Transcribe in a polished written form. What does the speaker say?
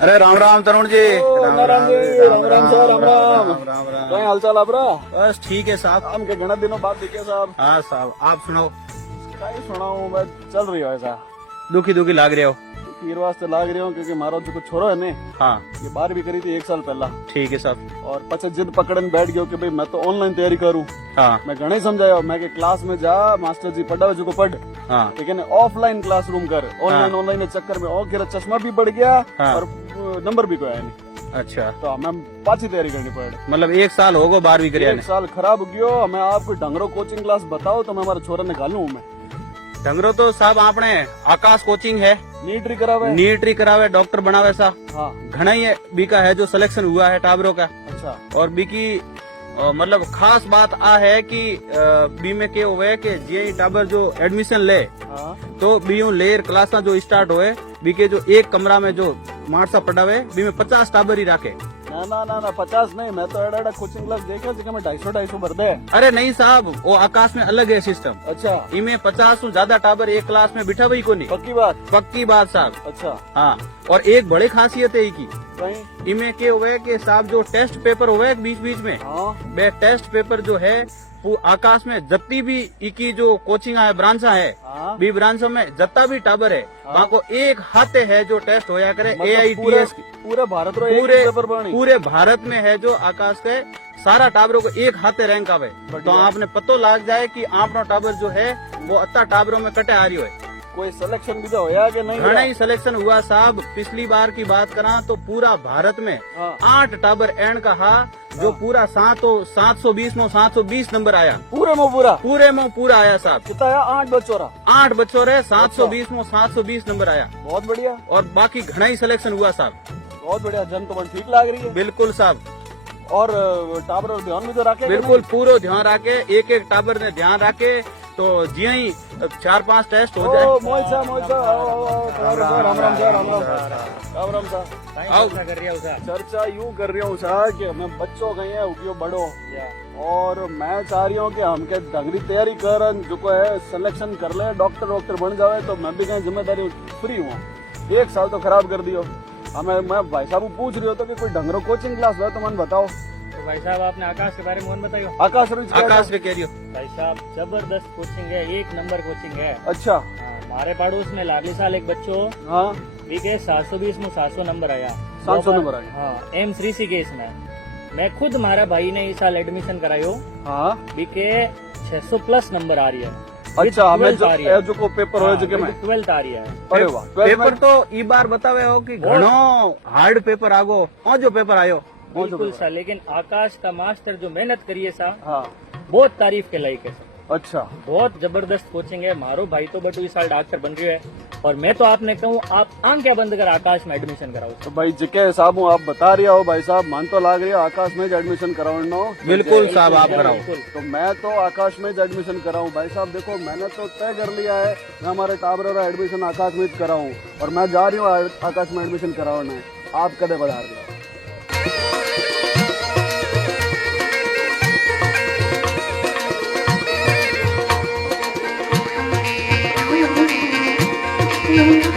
अरे राम राम तरुण जी। राम राम जी, राम राम सर, राम राम। क्या हाल चाल आपरा? बस ठीक है साहब। हम के घना दिनों बाद दिखे साहब। हाँ साहब, आप सुनाओ। क्या सुनाऊं, मैं चल रही हूँ ऐसा। दुखी दुखी लाग रहे हो? फिर वास्ते लाग रही हूँ क्योंकि मारो जो छोरो है ने, हाँ ये 12वीं करी थी 1 साल पहला। ठीक है साहब। और पचा जिद पकड़न बैठ गयो कि भाई मैं तो ऑनलाइन तैयारी करूँ। हाँ मैं घना ही समझाया, मैं के क्लास में जा, मास्टर जी पढ़ावे जो को पढ़, हाँ लेकिन ऑफलाइन क्लासरूम कर। ऑनलाइन ऑनलाइन के चक्कर में और गिरा चश्मा भी बढ़ गया हाँ। और नंबर भी कोई आया नहीं। अच्छा, तो मैं पाची तैयारी करनी पड़। मतलब 1 साल हो गो 12वीं करिया 1 साल खराब गयो। मैं आपको ढंगरो कोचिंग क्लास बताओ तो मैं हमारे छोरा ने घालू मैं। ढंगरो तो साहब आपने आकाश कोचिंग है, नीट री करावे। नीट री करावे, डॉक्टर बनावे सा हाँ घना ही बीका है जो सिलेक्शन हुआ है टाबरों का। अच्छा और बीकी मतलब खास बात आ है कि बी में के हुए कि जे टाबर जो एडमिशन ले हाँ तो बी लेयर क्लासा जो स्टार्ट होए बी के जो एक कमरा में जो मार्सा पढ़ावे बी में 50 टाबर ही राखे। ना ना ना ना 50 नहीं, मैं तो एडा कोचिंग क्लास देखे जिसमें 250 भर दे। अरे नहीं साहब, वो आकाश में अलग है सिस्टम। अच्छा इनमें 50 से ज्यादा टाबर एक क्लास में बिठा भी को नहीं। पक्की बात। पक्की बात साहब। अच्छा हाँ, और एक बड़ी खासियत है की कहीं इनमें के हुए कि साहब जो टेस्ट पेपर हुए बीच बीच में, हाँ वे टेस्ट पेपर जो है वो आकाश में जितनी भी इकी जो कोचिंग है ब्रांचा है हाँ बी ब्रांच में जितना भी टाबर है वहाँ को एक हाथे है जो टेस्ट होया करे मतलब AITS की। पूरे भारत रो एक पूरे पेपर बनी। पूरे भारत में है जो आकाश के सारा टाबरों को एक हाथे रैंक आवे तो आपने पतो लाग जाए कि आपनो टाबर जो है वो अत्ता टाबरों में कटे आ रही है। कोई सिलेक्शन भी तो होया कि नहीं? घना ही सिलेक्शन हुआ साहब। पिछली बार की बात करा तो पूरा भारत में हाँ। 8 टाबर एंड का हा जो पूरा 720 में 720 नंबर आया। पूरे में पूरा आया साहब। कितना आया? 8 बच्चों 8 बच्चों रहे 720 में 720 नंबर आया। बहुत बढ़िया, और बाकी घना ही सिलेक्शन हुआ साहब। बहुत बढ़िया। जन तो ठीक लाग रही है। बिल्कुल साहब। और टाबर और ध्यान भी तो रखे। बिल्कुल पूरा ध्यान रखे, एक एक टाबर ने ध्यान रखे तो जी ही 4-5 टेस्ट हो जाए। मोहित साहब राम राम सर, राम राम सर। चर्चा यूँ कर रही हूँ सर कि मैं बच्चों गए हैं उठियो बड़ो, और मैं चाह रही हूँ कि हम के ढंगरी तैयारी कर जो है सिलेक्शन कर ले, डॉक्टर बन जावे तो मैं भी कहीं जिम्मेदारी फ्री हूँ। 1 साल तो खराब कर दियो हमें। मैं भाई साहब पूछ रही हो तो कि कोई ढंगरो कोचिंग क्लास हो तो मन बताओ। तो भाई साहब आपने आकाश के बारे में मन बताइयो। आकाश में कह रही हो भाई साहब जबरदस्त कोचिंग है, 1 नंबर कोचिंग है। अच्छा हाँ, हमारे पड़ोस में लाडली साल एक बच्चो हाँ के 720 में 700 नंबर आया। 700 नंबर आया। हाँ एम श्री केस में मैं खुद हमारा भाई ने इस साल एडमिशन करायो। हाँ बीके 600 प्लस नंबर आ रही है। अच्छा हमें जो आ रही है। जो को पेपर हो जो में 12th आ रही है। अरे वाह, पेपर तो ई बार बतावे हो कि घणो हार्ड पेपर आगो और जो पेपर आयो बिल्कुल सर, लेकिन आकाश का मास्टर जो मेहनत करिए सा हाँ बहुत तारीफ के लायक है सर। अच्छा बहुत जबरदस्त कोचिंग है। मारो भाई तो बटू इस साल डॉक्टर बन रही है और मैं तो आपने कहूँ आप आंखें बंद कर आकाश में एडमिशन कराओ। तो भाई जिके हिसाब आप बता रही हो भाई साहब, मान तो लाग रही है आकाश में एडमिशन कराओ। बिल्कुल साहब आप कराओ। तो मैं तो आकाश में एडमिशन कराऊं भाई साहब। देखो मैंने तो तय कर लिया है मैं हमारे टाबर का एडमिशन आकाश में कराऊं और मैं जा रही हूँ आकाश में एडमिशन कराना है। आप कदे बढ़ा रहे हो? No.